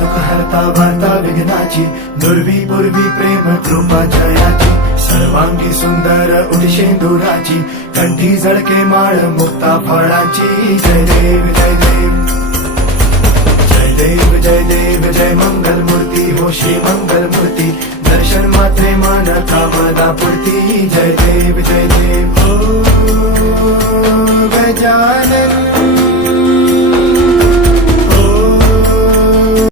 दुःख हरता वार्ता विघ्नाची, दुर्वी पूर्वी प्रेम कृपा जयाची, सर्वांगी सुंदर उठी शेंदुराची, कंठी झळके माळ मुक्ता फळाची. जय देव जय देव जय देव जय देव जय मंगल मूर्ती हो श्री मंगल मूर्ती, दर्शन मात्रे मान कामना पूर्ती. जय देव जय देव. ओ गजानन